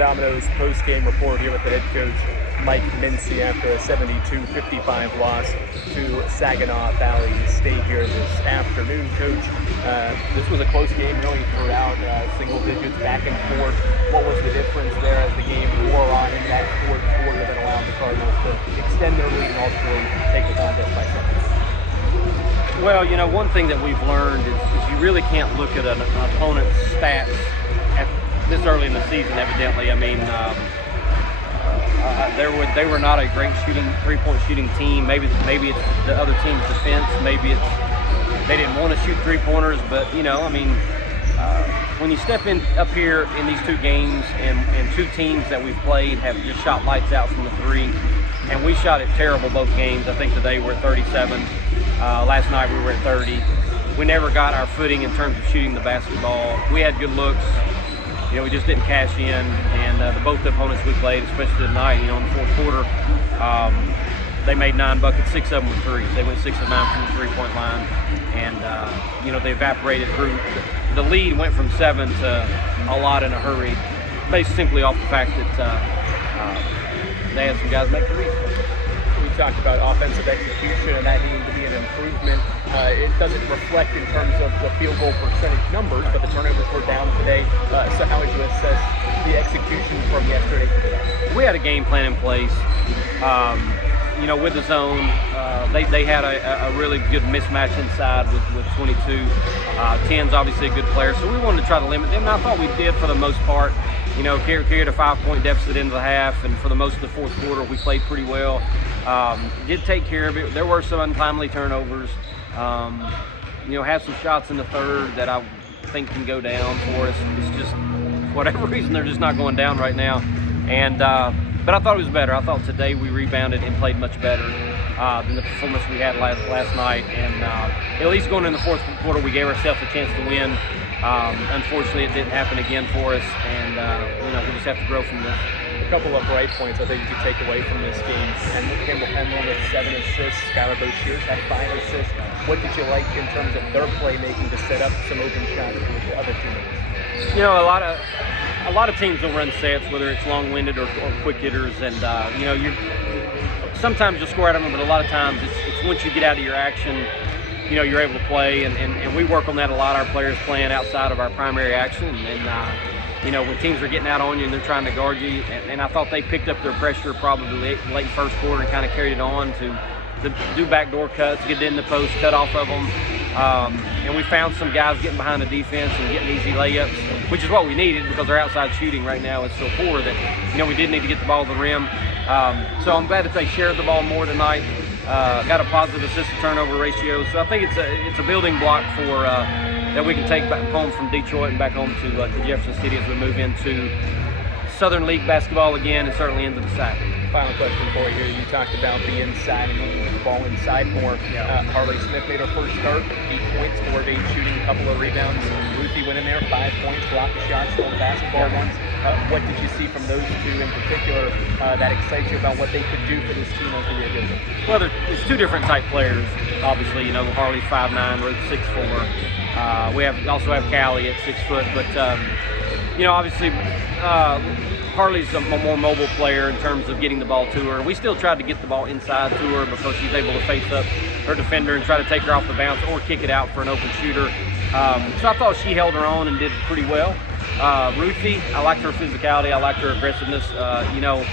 Domino's post-game report here with the head coach, Mike Mincey, after a 72-55 loss to Saginaw Valley State here this afternoon. Coach, this was a close game really throughout, single digits back and forth. What was the difference there as the game wore on in that fourth quarter that allowed the Cardinals to extend their lead and ultimately take the contest by 7? Well, you know, one thing that we've learned is you really can't look at an opponent's stats at this early in the season, evidently. I mean, they were not a great three-point shooting team. Maybe it's the other team's defense. Maybe it's they didn't want to shoot three-pointers. But, you know, I mean, when you step in up here in these two games and two teams that we've played have just shot lights out from the three, and we shot it terrible both games. I think today we're at 37. Last night we were at 30. We never got our footing in terms of shooting the basketball. We had good looks. You know, we just didn't cash in, and both the opponents we played, especially tonight, you know, in the fourth quarter, they made 9 buckets, 6 of them were threes. They went 6 of 9 from the three-point line, and, you know, they evaporated. The lead went from 7 to a lot in a hurry, based simply off the fact that they had some guys make threes. We talked about offensive execution and that needing to be an improvement. It doesn't reflect in terms of the field goal percentage numbers, but the turnovers were down today. So how would you assess the execution from yesterday to today? We had a game plan in place. You know, with the zone, they had a really good mismatch inside with 22. 10's obviously a good player, so we wanted to try to limit them. And I thought we did for the most part. You know, carried a 5-point deficit into the half, and for the most of the fourth quarter, we played pretty well. Did take care of it. There were some untimely turnovers. You know, had some shots in the third that I think can go down for us. It's just, for whatever reason, they're just not going down right now. And but I thought it was better. I thought today we rebounded and played much better than the performance we had last night. And at least going in the fourth quarter, we gave ourselves a chance to win. Unfortunately, it didn't happen again for us, and you know, we just have to grow from this. A couple of bright points I think you could take away from this game. And Campbell Penland with 7 assists, Skylar Boshears had 5 assists. What did you like in terms of their playmaking to set up some open shots for the other teammates? You know, a lot of teams will run sets, whether it's long-winded or quick hitters, and you know, sometimes you'll score out of them, but a lot of times it's once you get out of your action, you know, you're able to play, and we work on that a lot. Our players playing outside of our primary action, and you know, when teams are getting out on you and they're trying to guard you, and I thought they picked up their pressure probably late first quarter and kind of carried it on to do backdoor cuts, get in the post, cut off of them, and we found some guys getting behind the defense and getting easy layups, which is what we needed because our outside shooting right now is so poor that, you know, we did need to get the ball to the rim. So I'm glad that they shared the ball more tonight. Got a positive assist-to-turnover ratio, so I think it's a building block for that we can take back home from Detroit and back home to Jefferson City as we move into Southern League basketball again, and certainly into the SAC. Final question for you here. You talked about the inside and moving the ball inside more. Harley Smith made her first start, 8 points, 4 of 8 shooting, a couple of rebounds. Ruthie went in there, 5 points, blocked the shot, stole the basketball once. What did you see from those two in particular that excites you about what they could do for this team as the year goes on? Well, there's two different type players. Obviously, you know, Harley's 5'9", Ruth's 6'4". We also have Callie at 6 foot, but you know, obviously Harley's a more mobile player in terms of getting the ball to her. We still tried to get the ball inside to her because she's able to face up her defender and try to take her off the bounce or kick it out for an open shooter. So I thought she held her own and did pretty well. Ruthie, I liked her physicality, I liked her aggressiveness. You know,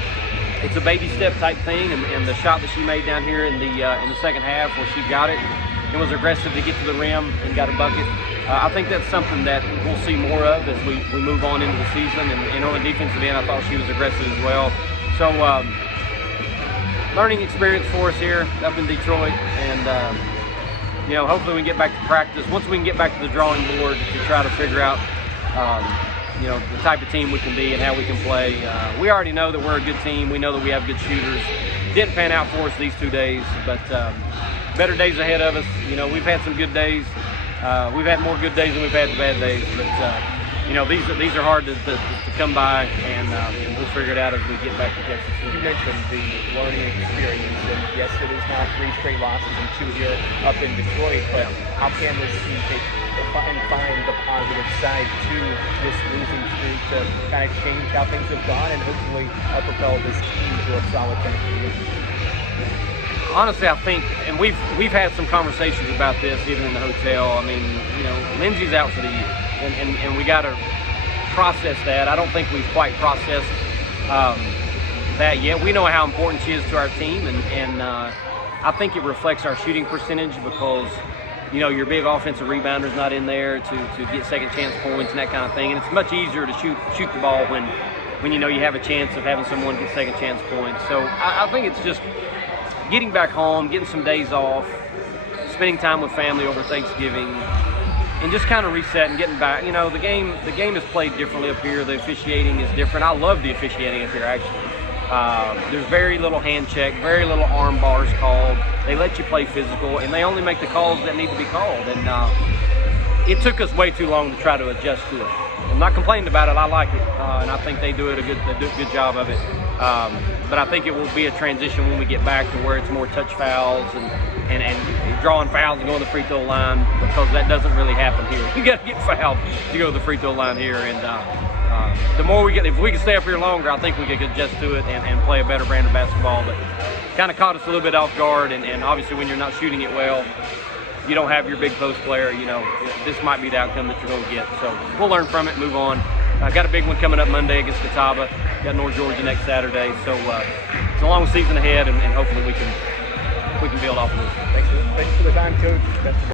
it's a baby step type thing, and the shot that she made down here in the second half where she got it and was aggressive to get to the rim and got a bucket. I think that's something that we'll see more of as we move on into the season. And on the defensive end, I thought she was aggressive as well. So learning experience for us here up in Detroit, and you know, hopefully we can get back to practice. Once we can get back to the drawing board to try to figure out you know, the type of team we can be and how we can play. We already know that we're a good team. We know that we have good shooters. Didn't pan out for us these 2 days, but better days ahead of us. You know, we've had some good days. We've had more good days than we've had the bad days, but these are hard to come by, and we'll figure it out as we get back to Texas. You mentioned the learning experience, and yes, it is now 3 straight losses and 2 here up in Detroit, but how can this team find the positive side to this losing streak to kind of change how things have gone and hopefully propel this team to a solid finish in the season? Honestly, I think, and we've had some conversations about this even in the hotel. I mean, Lindsey's out for the year, and we got to process that. I don't think we've quite processed that yet. We know how important she is to our team, and I think it reflects our shooting percentage because your big offensive rebounder is not in there to get second chance points and that kind of thing. And it's much easier to shoot the ball when you have a chance of having someone get second chance points. So I think it's just getting back home, getting some days off, spending time with family over Thanksgiving, and just kind of reset and getting back. The game is played differently up here. The officiating is different. I love the officiating up here, actually. There's very little hand check, very little arm bars called. They let you play physical, and they only make the calls that need to be called. And it took us way too long to try to adjust to it. I'm not complaining about it. I like it, and I think they do a good job of it. But I think it will be a transition when we get back to where it's more touch fouls and drawing fouls and going to the free throw line, because that doesn't really happen here. You got to get fouled to go to the free throw line here. And the more we get, if we can stay up here longer, I think we can adjust to it and play a better brand of basketball. But kind of caught us a little bit off guard, and obviously when you're not shooting it well, you don't have your big post player, this might be the outcome that you're going to get. So we'll learn from it, move on. Got a big one coming up Monday against Catawba. Got North Georgia next Saturday. So it's a long season ahead, and hopefully we can build off of this. Thanks for the time, Coach. Best of luck.